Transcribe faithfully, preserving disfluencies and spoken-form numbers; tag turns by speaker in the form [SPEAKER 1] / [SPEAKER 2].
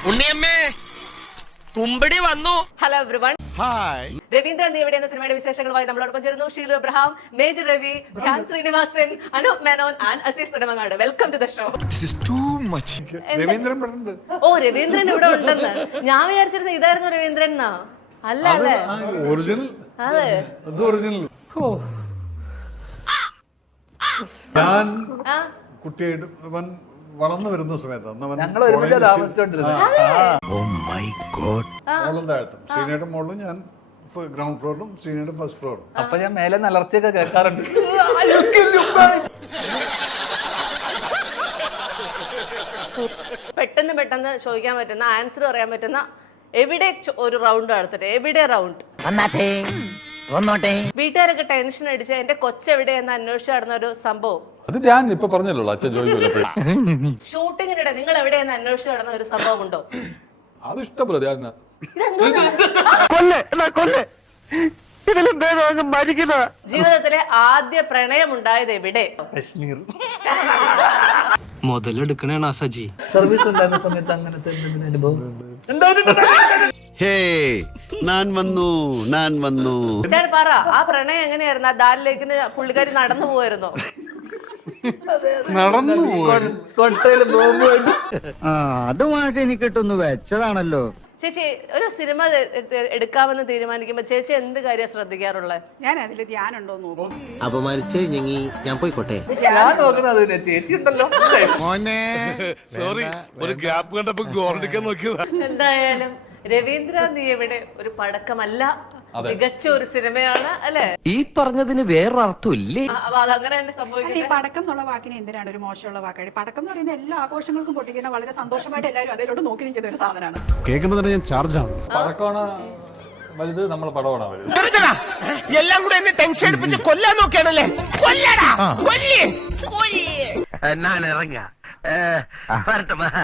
[SPEAKER 1] ഉണ്ണിയമ്മേ കുമ്പടി വന്നു.
[SPEAKER 2] Hello everyone.
[SPEAKER 3] Hi.
[SPEAKER 2] Raveendran നീ എവിടെയെന്ന സിനിമയുടെ വിശേഷങ്ങളുമായി നമ്മളോടൊപ്പം ചേരുന്നു Sheelu Abraham, Major Ravi, Dhyan Sreenivasan, Anoop Menon and Azees Nedumangad. Welcome to the show.
[SPEAKER 3] This is too much. Raveendran പറഞ്ഞിട്ടുണ്ട്.
[SPEAKER 2] ഓ രവീന്ദ്രൻ ഇവിടെ ഉണ്ടെന്ന് ഞാൻ വിചാരിച്ചിരുന്നു ഇതായിരുന്നു രവീന്ദ്രൻ എന്നാ. അല്ല അല്ലേ?
[SPEAKER 3] ഒറിജിനൽ.
[SPEAKER 2] അതെ
[SPEAKER 3] അത് ഒറിജിനൽ. ഞാൻ കുട്ടിയായിട്ട് അവൻ വളർന്നു വരുന്ന സമയത്ത് മോളും താഴത്തും ശ്രീനയുടെ മോളിലും ഞാൻ ഗ്രൗണ്ട് ഫ്ലോറിലും ശ്രീനയുടെ ഫസ്റ്റ് ഫ്ലോറും.
[SPEAKER 4] അപ്പൊ ഞാൻ മേലെ നലർച്ചയൊക്കെ കേൾക്കാറുണ്ട്.
[SPEAKER 2] പെട്ടെന്ന് പെട്ടെന്ന് ചോദിക്കാൻ പറ്റുന്ന ആൻസർ പറയാൻ പറ്റുന്ന എവിടെ ഒരു റൗണ്ട് നടത്തിട്ട് എവിടെ റൗണ്ട് വീട്ടുകാരൊക്കെ ടെൻഷൻ അടിച്ച് എന്റെ കൊച്ചെവിടെയെന്ന് അന്വേഷിച്ച് നടന്ന ഒരു സംഭവം
[SPEAKER 5] അത് ഞാൻ ഇപ്പൊ പറഞ്ഞല്ലോ അച്ഛൻ ചോദിക്കൂല.
[SPEAKER 2] ഷൂട്ടിങ്ങിനിടെ നിങ്ങൾ എവിടെയെന്ന് അന്വേഷിച്ച് നടന്ന ഒരു സംഭവം ഉണ്ടോ?
[SPEAKER 5] അത് ഇഷ്ടപ്പെടും ഞാൻ
[SPEAKER 2] ജീവിതത്തിലെ ആദ്യ പ്രണയം ഉണ്ടായത് എവിടെ?
[SPEAKER 4] കശ്മീർ
[SPEAKER 1] മുതലെടുക്കണേണ സജി.
[SPEAKER 4] സർവീസ് ഉണ്ടായിരുന്ന സമയത്ത് അങ്ങനത്തെ എന്തെങ്കിലും അനുഭവം
[SPEAKER 6] ഹേ ഞാൻ വന്നു ഞാൻ വന്നു
[SPEAKER 2] ഞാൻ പറ ആ പ്രണയം എങ്ങനെയായിരുന്നു? ആ ദാലിലേക്ക് പുള്ളിക്കാരി നടന്നു പോയിരുന്നോ?
[SPEAKER 3] നടന്നു
[SPEAKER 4] കൊട്ടയില് ബോംബുമായിട്ട്
[SPEAKER 7] അതുമായിട്ട് എനിക്കിട്ടൊന്ന് വെച്ചതാണല്ലോ.
[SPEAKER 2] ചേച്ചി ഒരു സിനിമ എടുക്കാമെന്ന് തീരുമാനിക്കുമ്പോ ചേച്ചി എന്ത് കാര്യം ശ്രദ്ധിക്കാറുള്ളത്?
[SPEAKER 8] ഞാൻ അതില് ധ്യാനുണ്ടോ നോക്കും.
[SPEAKER 6] അപമാനിച്ച് ഞങ്ങി ഞാൻ പോയിക്കോട്ടെ.
[SPEAKER 4] ഞാൻ നോക്കുന്നത് ചേച്ചി ഉണ്ടല്ലോ.
[SPEAKER 3] മോനെ സോറി ഒരു ഗ്യാപ്പ് കണ്ടപ്പോ ഗോൾഡിക്കാൻ നോക്കിയതാ.
[SPEAKER 2] എന്തായാലും രവീന്ദ്ര നീ എവിടെ ഒരു പടക്കമല്ല, മികച്ച ഒരു സിനിമയാണ് അല്ലെ?
[SPEAKER 1] ഈ പറഞ്ഞതിന് വേറൊരർത്ഥം ഇല്ലേ?
[SPEAKER 2] അപ്പൊ അതങ്ങനെ തന്നെ
[SPEAKER 8] ഈ
[SPEAKER 2] സംഭവിക്കും.
[SPEAKER 8] പടക്കം എന്നുള്ള വാക്കിന് എന്തിനാണ് ഒരു മോശമുള്ള വാക്കാണ്? പടക്കം എന്ന് പറയുന്ന എല്ലാ ആഘോഷങ്ങൾക്കും പൊട്ടിക്കുന്ന വളരെ സന്തോഷമായിട്ട് എല്ലാവരും അതിലോട്ട് നോക്കി നിൽക്കുന്ന ഒരു സാധനമാണ്.
[SPEAKER 5] കേൾക്കുമ്പോ തന്നെ ഞാൻ ചാർജ് ആണ്. പടക്കമാണ് വലുത്, നമ്മളെ പടമാണ് വലുത്.
[SPEAKER 1] എല്ലാം കൂടെ എന്നെ ടെൻഷൻ എടുപ്പിച്ച് കൊല്ലാൻ നോക്കിയാണല്ലേ? കൊല്ലടാ കൊല്ലേ.
[SPEAKER 6] ഞാൻ ഇറങ്ങാ